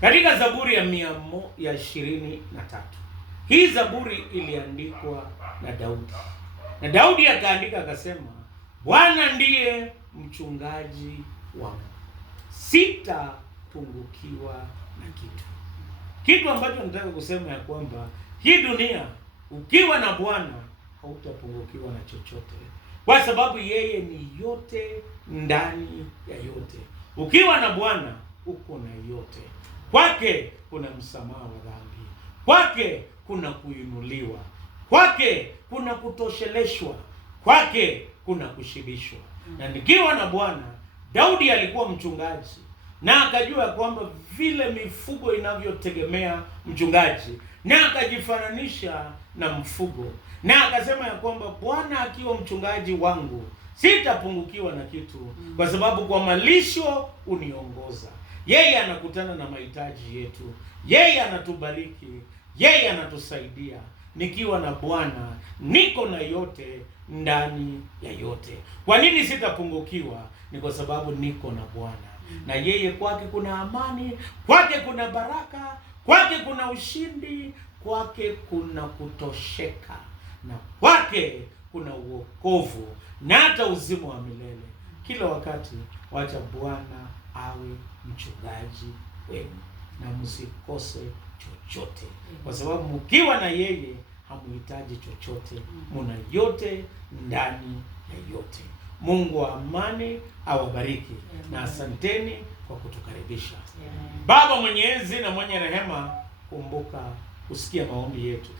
Katika Zaburi ya 123. Hii Zaburi iliandikwa na Daudi. Na Daudi akaandika akasema, Bwana ndiye mchungaji wangu, sitapungukiwa na kitu. Kitu ambacho nataka kusema ya kwamba hii dunia ukiwa na Bwana hautapungukiwa na chochote, kwa sababu yeye ni yote ndani ya yote. Ukiwa na Bwana uko na yote. Kwake kuna msamaha wa dhambi, kwake kuna kuinuliwa, kwake kuna kutosheleshwa, kwake kuna kushibishwa. Na nikiwa na Bwana, Daudi alikuwa mchungaji na akajua kwamba vile mifugo inavyotegemea mchungaji, na akajifananisha na mfugo, na akasema ya kwamba Bwana akiwa mchungaji wangu sitapungukiwa na kitu, kwa sababu kwa malisho uniongoza. Yeye anakutana na mahitaji yetu, yeye anatubariki, yeye anatusaidia. Nikiwa na Bwana niko na yote ndani ya yote. Kwa nini sitapungukiwa? Ni kwa sababu niko na Bwana. Na yeye kwake kuna amani, kwake kuna baraka, kwake kuna ushindi, kwake kuna kutosheka, na kwake kuna uokovu na hata uzima wa milele. Kila wakati wacha Bwana awe mchungaji wenu na msikose chochote, kwa sababu mkiwa na yeye hamuhitaji chochote, muna yote ndani ya yote. Mungu wa amani awabariki. Na asanteni kwa kutukaribisha. Baba mwenyezi na mwenye rehema, kumbuka kusikia maombi yetu.